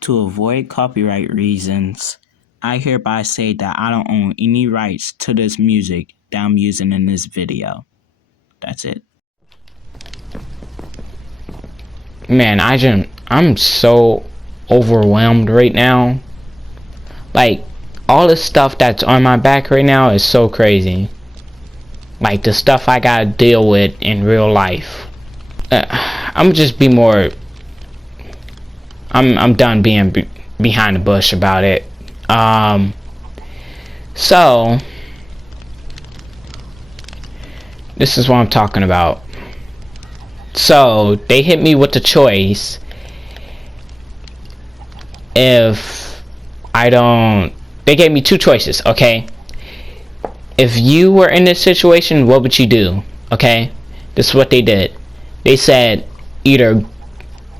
To avoid copyright reasons, I hereby say that I don't own any rights to this music that I'm using in this video. That's it. Man, I'm so overwhelmed right now. Like, all the stuff that's on my back right now is so crazy. Like, the stuff I gotta deal with in real life. I'm just be more. I'm done being behind the bush about it. So this is what I'm talking about. So they hit me with the choice. If I don't, they gave me two choices. Okay, if you were in this situation, what would you do? Okay, this is what they did. They said either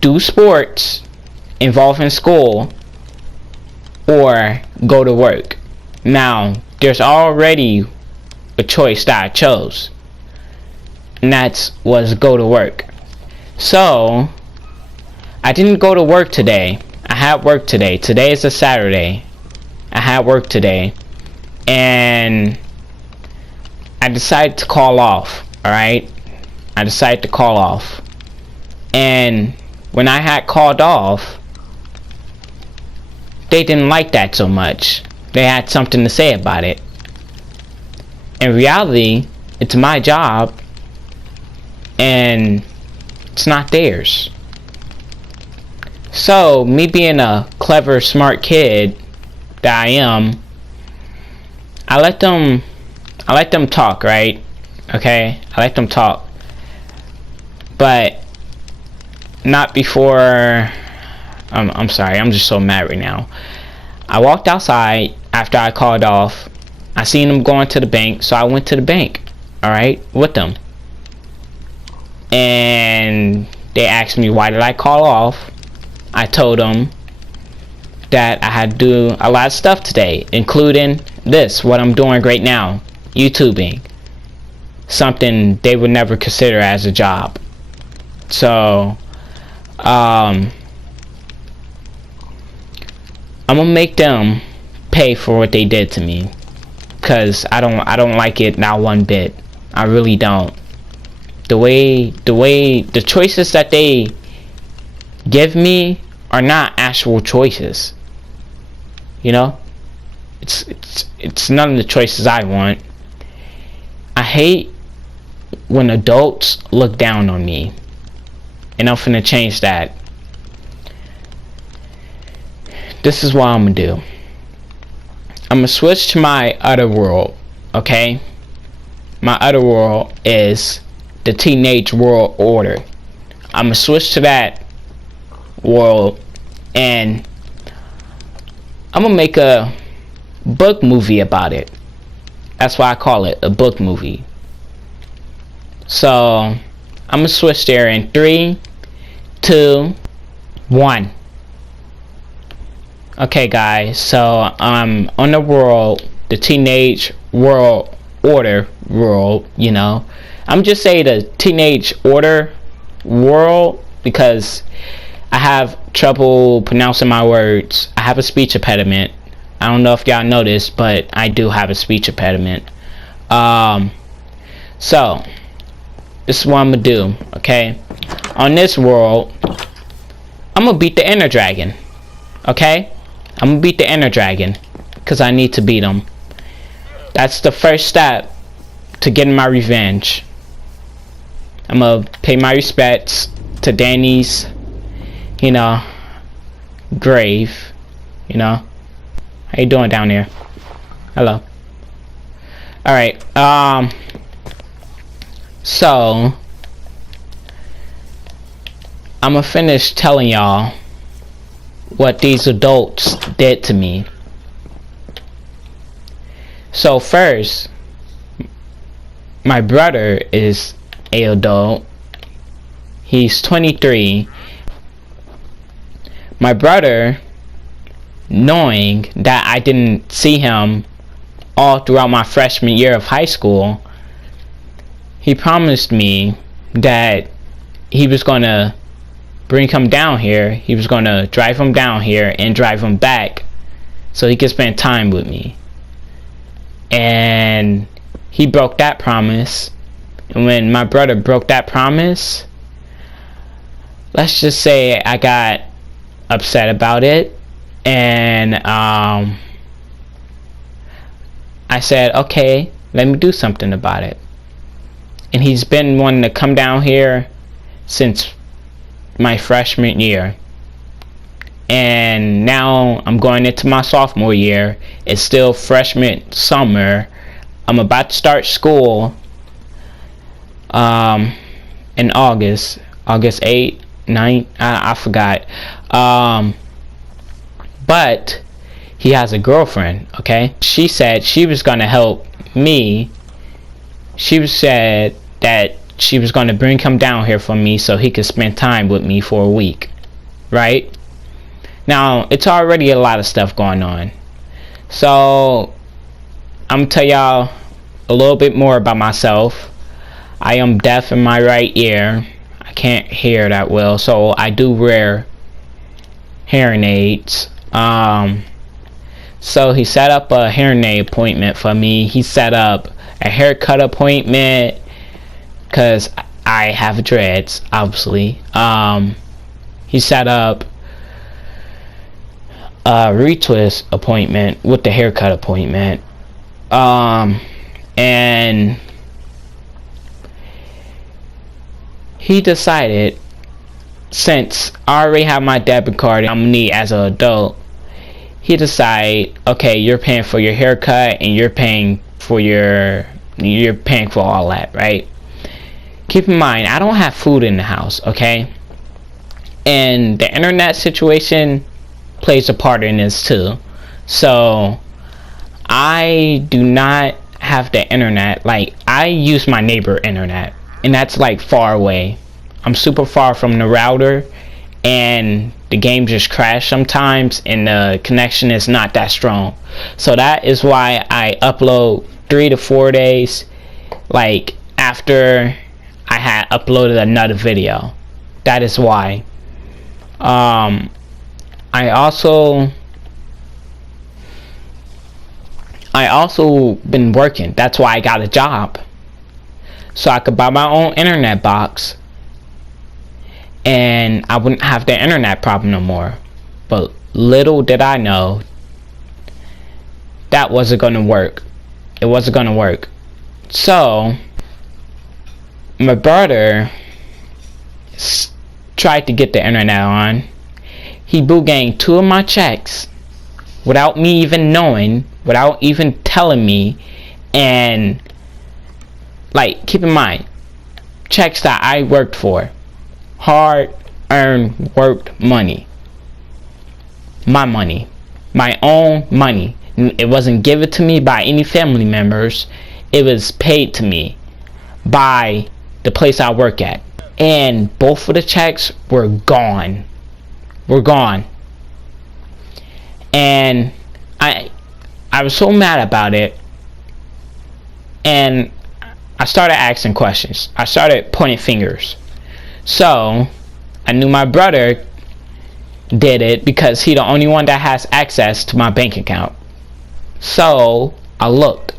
do sports involved in school or go to work. Now, there's already a choice that I chose, and that was go to work. So I didn't go to work today. I had work today. Today is a Saturday. I had work today, and I decided to call off. Alright, I decided to call off, and when I had called off, they didn't like that so much. They had something to say about it. In reality, it's my job and it's not theirs. So, me being a clever, smart kid that I am, I let them talk, right? Okay? I let them talk. But not before. I'm sorry, I'm just so mad right now. I walked outside after I called off. I seen them going to the bank, so I went to the bank, alright, with them. And they asked me why did I call off. I told them that I had to do a lot of stuff today, including this, what I'm doing right now, YouTubing. Something they would never consider as a job. So, I'm gonna make them pay for what they did to me, cause I don't like it not one bit. I really don't. The choices that they give me are not actual choices. You know, it's none of the choices I want. I hate when adults look down on me, and I'm finna change that. This is what I'm gonna do. I'm gonna switch to my other world, okay? My other world is the teenage world order. I'm gonna switch to that world, and I'm gonna make a book movie about it. That's why I call it a book movie. So I'm gonna switch there in 3, 2, 1. Okay guys, so I'm on the world, the teenage world order world, you know. I'm just saying the teenage order world because I have trouble pronouncing my words. I have a speech impediment. I don't know if y'all noticed, but I do have a speech impediment. So this is what I'm gonna do, okay? On this world, I'm gonna beat the Ender Dragon, okay? I'm gonna beat the Ender Dragon because I need to beat him. That's the first step to getting my revenge. I'm gonna pay my respects to Danny's, you know, grave. You know, how you doing down there? Hello. All right. So I'm gonna finish telling y'all what these adults did to me. So first, my brother is an adult. He's 23. My brother, knowing that I didn't see him all throughout my freshman year of high school, he promised me that he was gonna bring him down here. He was gonna drive him down here and drive him back so he could spend time with me. And he broke that promise. And when my brother broke that promise, let's just say I got upset about it. And I said, okay, let me do something about it. And he's been wanting to come down here since my freshman year. And now I'm going into my sophomore year. It's still freshman summer. I'm about to start school in August 8th, 9th, I forgot. But he has a girlfriend, okay? She said she was gonna help me. She said that she was gonna bring him down here for me so he could spend time with me for a week, right? Now, it's already a lot of stuff going on. So, I'm gonna tell y'all a little bit more about myself. I am deaf in my right ear. I can't hear that well, so I do wear hearing aids. So he set up a hearing aid appointment for me. He set up a haircut appointment because I have dreads, obviously. He set up a retwist appointment with the haircut appointment. And he decided, since I already have my debit card I'm gonna need as an adult, he decided, okay, you're paying for your haircut and you're paying for all that, right? Keep in mind, I don't have food in the house, okay? And the internet situation plays a part in this too. So I do not have the internet. Like, I use my neighbor internet, and that's like far away. I'm super far from the router, and the game just crashes sometimes, and the connection is not that strong. So that is why I upload 3 to 4 days, like after I had uploaded another video. That is why. I also been working. That's why I got a job, so I could buy my own internet box and I wouldn't have the internet problem no more. But little did I know that wasn't gonna work. It wasn't gonna work. So my brother tried to get the internet on. He bootganged 2 of my checks without me even knowing, without even telling me. And like, keep in mind, checks that I worked for, hard earned, worked money, my money, my own money. It wasn't given to me by any family members. It was paid to me by the place I work at. And both of the checks were gone. And I was so mad about it, and I started asking questions. I started pointing fingers. So I knew my brother did it because he's the only one that has access to my bank account. So I looked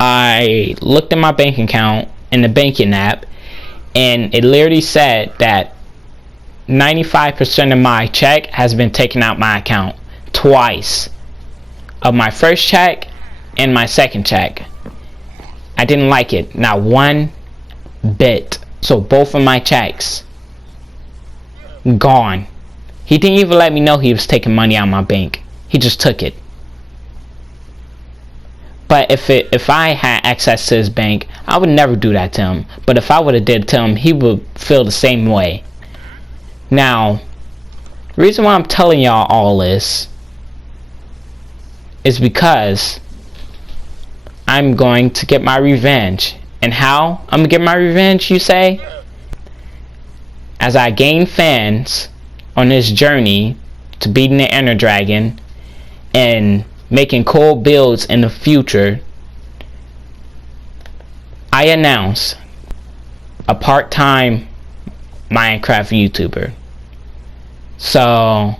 at my bank account in the banking app, and it literally said that 95% of my check has been taken out my account twice, of my first check and my second check. I didn't like it, not one bit. So both of my checks gone. He didn't even let me know he was taking money out of my bank. He just took it. But if I had access to his bank, I would never do that to him. But if I would have did it to him, he would feel the same way. Now, the reason why I'm telling y'all all this is because I'm going to get my revenge. And how I'm gonna get my revenge, you say? As I gain fans on this journey to beating the Ender Dragon and making cool builds in the future, I announce a part-time Minecraft YouTuber. So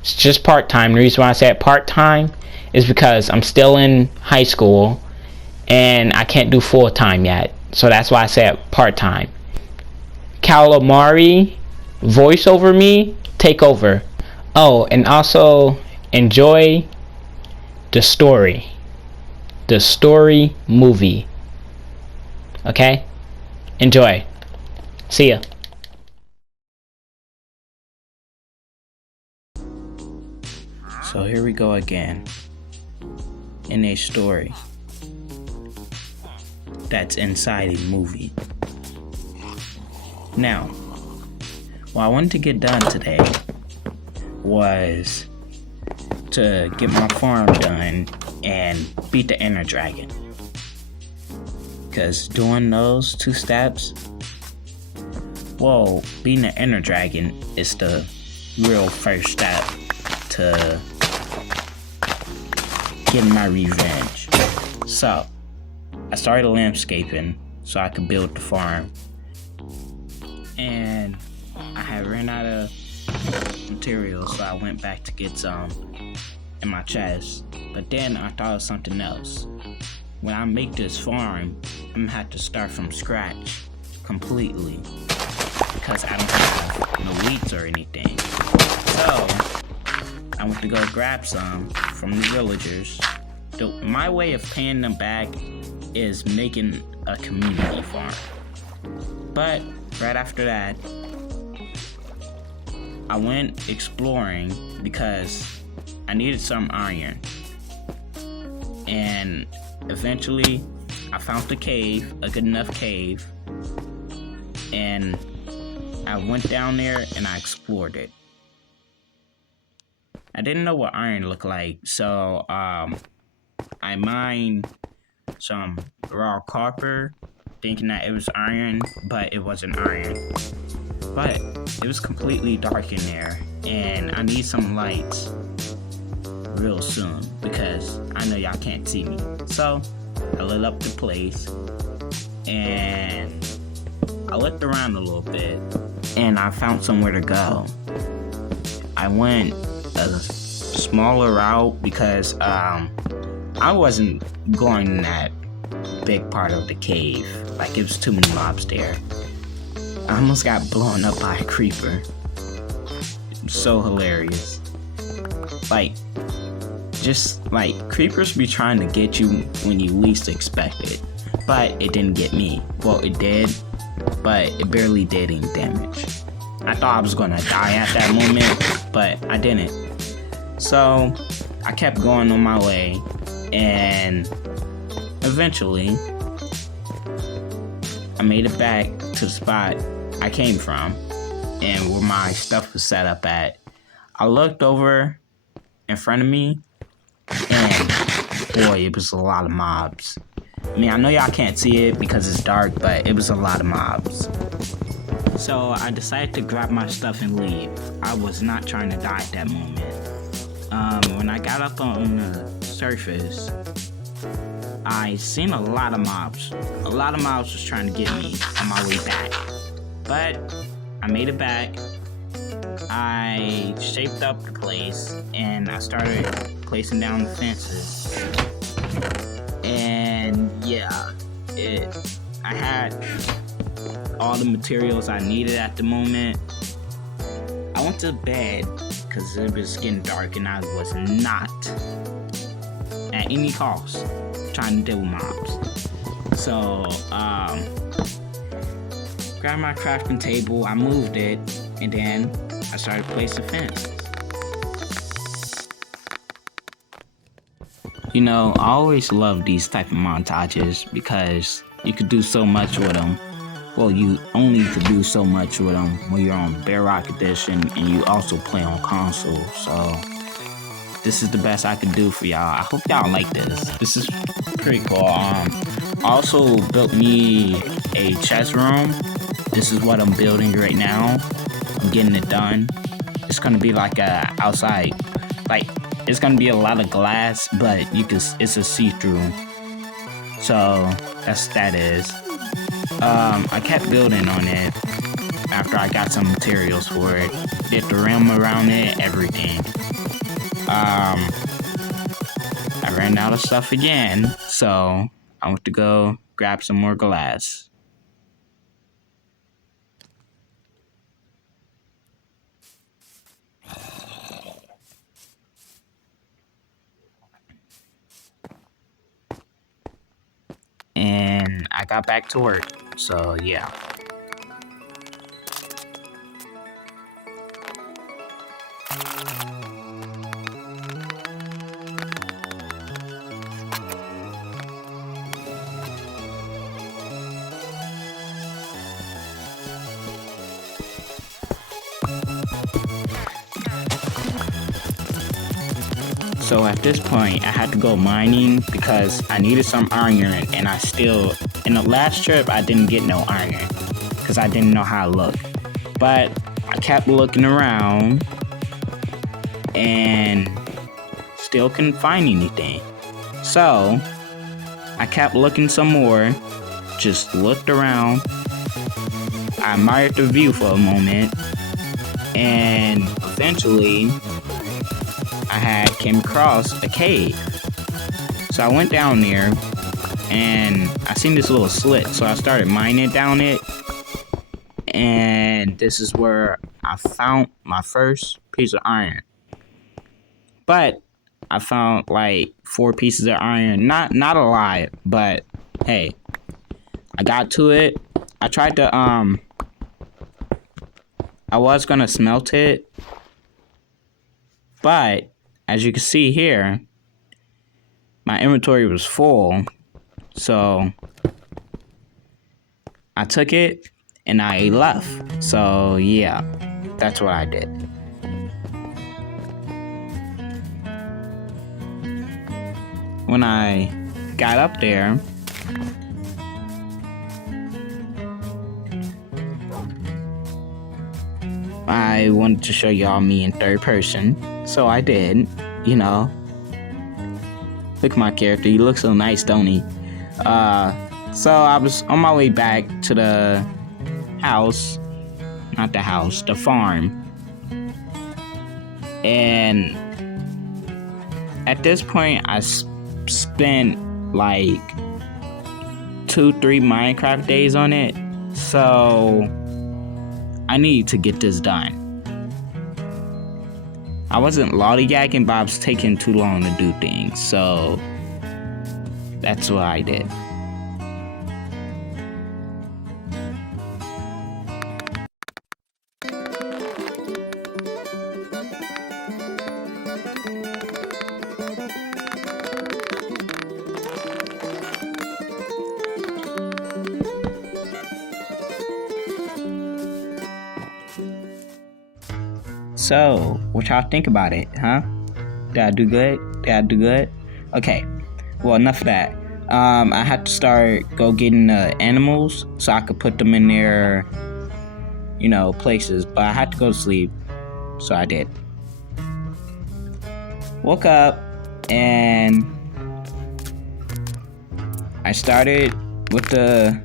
it's just part-time. The reason why I said part-time is because I'm still in high school and I can't do full-time yet. So that's why I said part-time. Calamari, voice over me, take over. Oh, and also enjoy the story. The story movie. Okay? Enjoy. See ya. So here we go again. In a story that's inside a movie. Now, what I wanted to get done today was to get my farm done and beat the Ender Dragon. Because doing those 2 steps, well, beating the Ender Dragon is the real first step to getting my revenge. So, I started landscaping so I could build the farm. And I had ran out of materials, so I went back to get some in my chest. But then I thought of something else. When I make this farm, I'm gonna have to start from scratch completely because I don't have no weeds or anything. So I went to go grab some from the villagers. My way of paying them back is making a community farm. But right after that, I went exploring because I needed some iron. And eventually, I found a cave, a good enough cave. And I went down there and I explored it. I didn't know what iron looked like, so I mined some raw copper, thinking that it was iron, but it wasn't iron. But it was completely dark in there, and I need some lights real soon because I know y'all can't see me. So I lit up the place and I looked around a little bit and I found somewhere to go. I went a smaller route because I wasn't going in that big part of the cave. Like, it was too many mobs there. I almost got blown up by a creeper. It was so hilarious. Creepers be trying to get you when you least expect it. But it didn't get me. Well, it did, but it barely did any damage. I thought I was gonna die at that moment, but I didn't. So I kept going on my way, and eventually I made it back to the spot I came from and where my stuff was set up at. I looked over in front of me, and boy, it was a lot of mobs. I mean, I know y'all can't see it because it's dark, but it was a lot of mobs. So I decided to grab my stuff and leave. I was not trying to die at that moment. When I got up on the surface, I seen a lot of mobs. A lot of mobs was trying to get me on my way back. But I made it back. I shaped up the place and I started placing down the fences. And yeah, I had all the materials I needed at the moment. I went to bed because it was getting dark and I was not at any cost trying to deal with mobs. So grabbed my crafting table, I moved it, and then I started placing fences. You know, I always love these type of montages because you could do so much with them. Well, you only could do so much with them when you're on Bedrock Edition and you also play on console. So this is the best I could do for y'all. I hope y'all like this. This is pretty cool. I also built me a chest room. This is what I'm building right now. I'm getting it done. It's gonna be like a outside, it's gonna be a lot of glass, but it's a see-through. So that is. I kept building on it, after I got some materials for it. Did the rim around it, everything. I ran out of stuff again, so I went to go grab some more glass. And I got back to work, so yeah. So at this point, I had to go mining because I needed some iron, and in the last trip, I didn't get no iron because I didn't know how to look. But I kept looking around and still couldn't find anything. So I kept looking some more, just looked around. I admired the view for a moment, and eventually I came across a cave. So I went down there and I seen this little slit, so I started mining down it, and this is where I found my first piece of iron. But I found like 4 pieces of iron, not a lot, but hey, I got to it. I tried to I was gonna smelt it, but as you can see here, my inventory was full, so I took it and I left. So yeah, that's what I did. When I got up there, I wanted to show y'all me in third person, so I did, you know. Look at my character, he looks so nice, don't he? So I was on my way back to the house, not the house, the farm. And at this point, I spent like 2-3 Minecraft days on it, so I need to get this done. I wasn't lollygagging, but I was taking too long to do things, so that's what I did. So, what y'all think about it, huh? Did I do good? Okay, well, enough of that. I had to start getting the animals so I could put them in their, places. But I had to go to sleep, so I did. Woke up, and I started with the,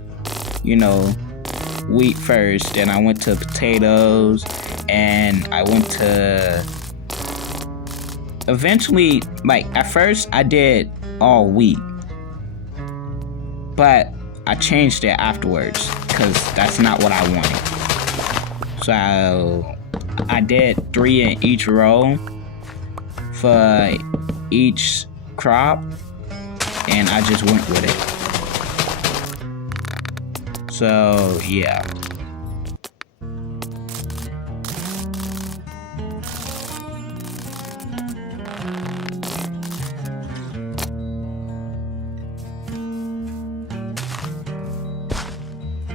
wheat first. Then I went to potatoes. And I went to eventually, at first I did all wheat, but I changed it afterwards because that's not what I wanted. So I did 3 in each row for each crop, and I just went with it. So yeah.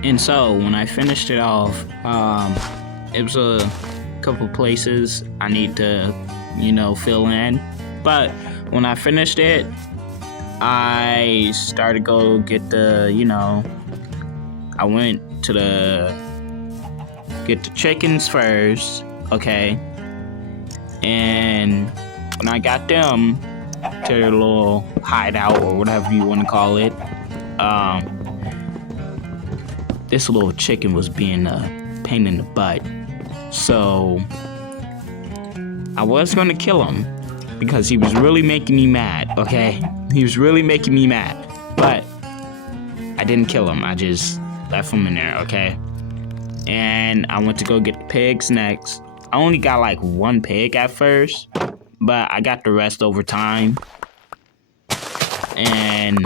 And so when I finished it off, it was a couple places I need to, fill in. But when I finished it, I started go get the, I went to get the chickens first, okay? And when I got them to their little hideout or whatever you want to call it, this little chicken was being a pain in the butt. So I was gonna kill him because he was really making me mad, okay? He was really making me mad. But I didn't kill him. I just left him in there, okay? And I went to go get the pigs next. I only got like one pig at first, but I got the rest over time. And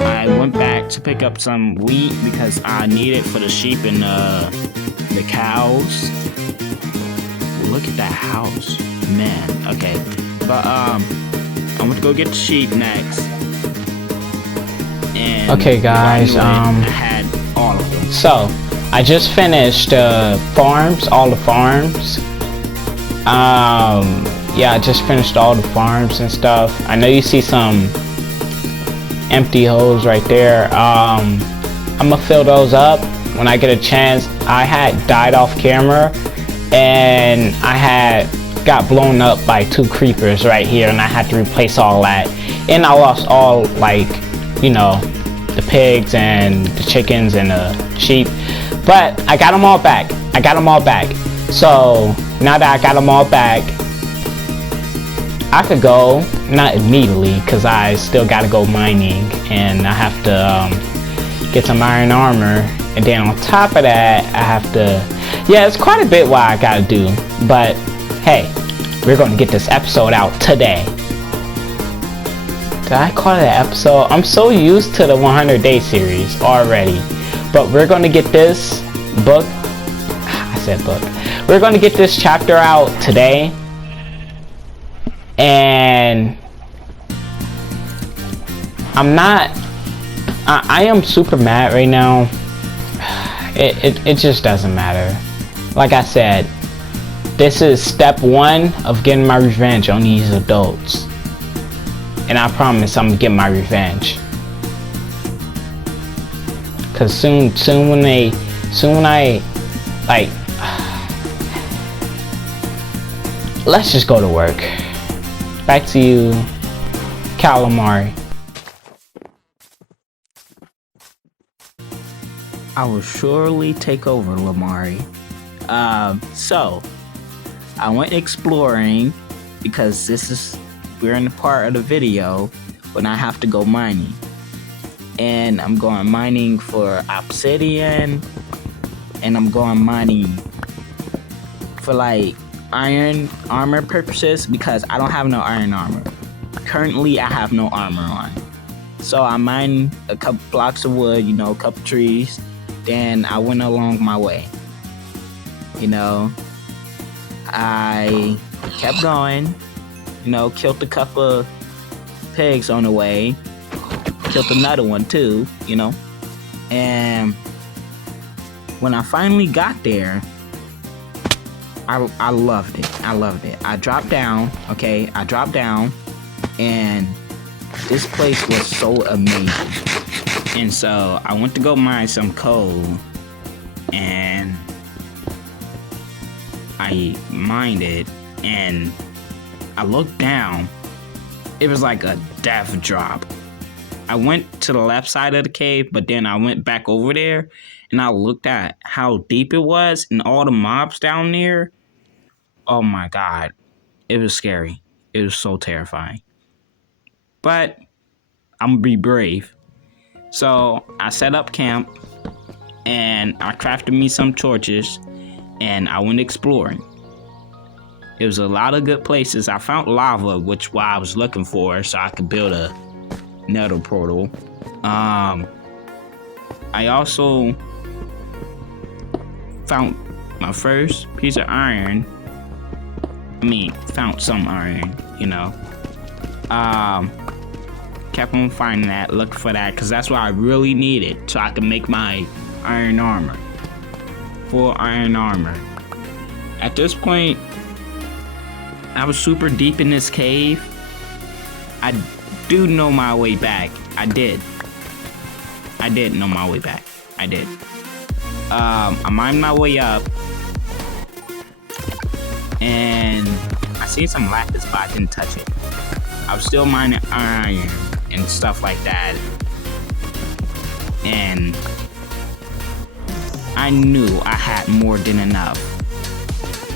I went back to pick up some wheat because I need it for the sheep and the cows. Look at that house, man. Okay, but I went to go get the sheep next. And okay, guys. I had all of them. So I just finished all the farms. Yeah, I just finished all the farms and stuff. I know you see some empty holes right there. I'm gonna fill those up when I get a chance. I had died off camera and I had got blown up by 2 creepers right here, and I had to replace all that, and I lost all, like, you know, the pigs and the chickens and the sheep, but I got them all back. So now that I got them all back, I could go, not immediately because I still gotta go mining and I have to get some iron armor, and then on top of that I have to, yeah, it's quite a bit what I gotta do, but hey, we're gonna get this episode out today. Did I call it an episode? I'm so used to the 100-day series already, but we're gonna get this book, I said book, we're gonna get this chapter out today. And I am super mad right now. It just doesn't matter. Like I said, this is step 1 of getting my revenge on these adults. And I promise I'm gonna get my revenge. Cause soon when I, like, let's just go to work. Back to you, Calamari. I will surely take over, Lamari. So I went exploring because we're in the part of the video when I have to go mining. And I'm going mining for obsidian, and I'm going mining for like iron armor purposes because I don't have no iron armor. Currently I have no armor on. So I mined a couple blocks of wood, you know, a couple trees, then I went along my way. You know, I kept going, you know, killed a couple pigs on the way, killed another one too, you know, and when I finally got there, I loved it. I dropped down, okay? And this place was so amazing. And so I went to go mine some coal, and I mined it, and I looked down. It was like a death drop. I went to the left side of the cave, but then I went back over there, and I looked at how deep it was and all the mobs down there. Oh my God, it was scary. It was so terrifying. But I'm gonna be brave. So I set up camp and I crafted me some torches and I went exploring. It was a lot of good places. I found lava, which what I was looking for, so I could build a nether portal. I also found my first piece of iron. Found some iron, you know. Kept on finding that, looking for that, because that's what I really needed, so I could make my iron armor. Full iron armor. At this point, I was super deep in this cave. I do know my way back. I did know my way back. I did. I mined my way up, and I seen some lapis, but I didn't touch it. I was still mining iron and stuff like that, and I knew I had more than enough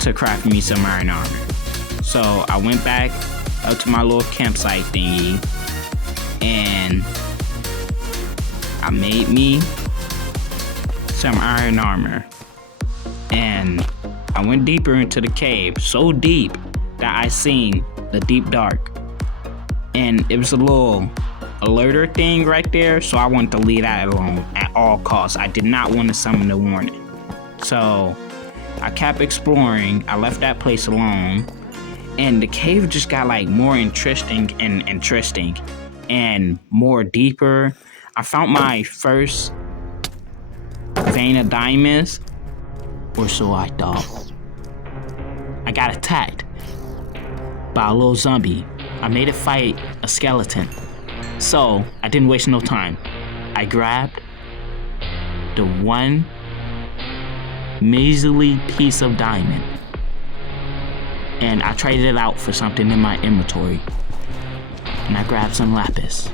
to craft me some iron armor. So I went back up to my little campsite thingy and I made me some iron armor. And I went deeper into the cave, so deep that I seen the deep dark. And it was a little alerter thing right there, so I wanted to leave that alone at all costs. I did not want to summon the warning. So I kept exploring. I left that place alone. And the cave just got like more interesting and more deeper. I found my first vein of diamonds, or so I thought. I got attacked by a little zombie. I made it fight a skeleton. So I didn't waste no time. I grabbed the one measly piece of diamond and I traded it out for something in my inventory. And I grabbed some lapis.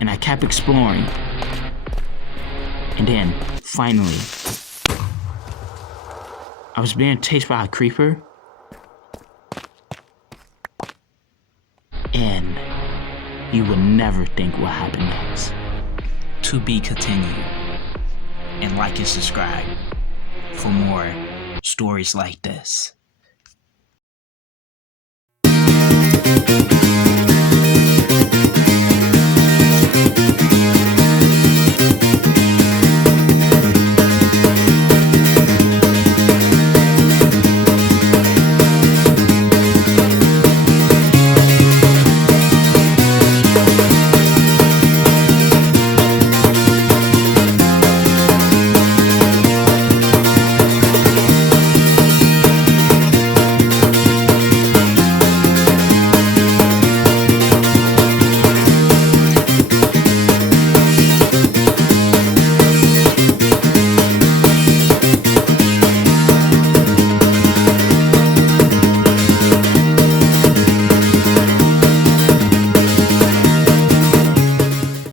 And I kept exploring. And then, finally, I was being chased by a creeper. And you would never think what happened next. To be continued. And like and subscribe for more stories like this.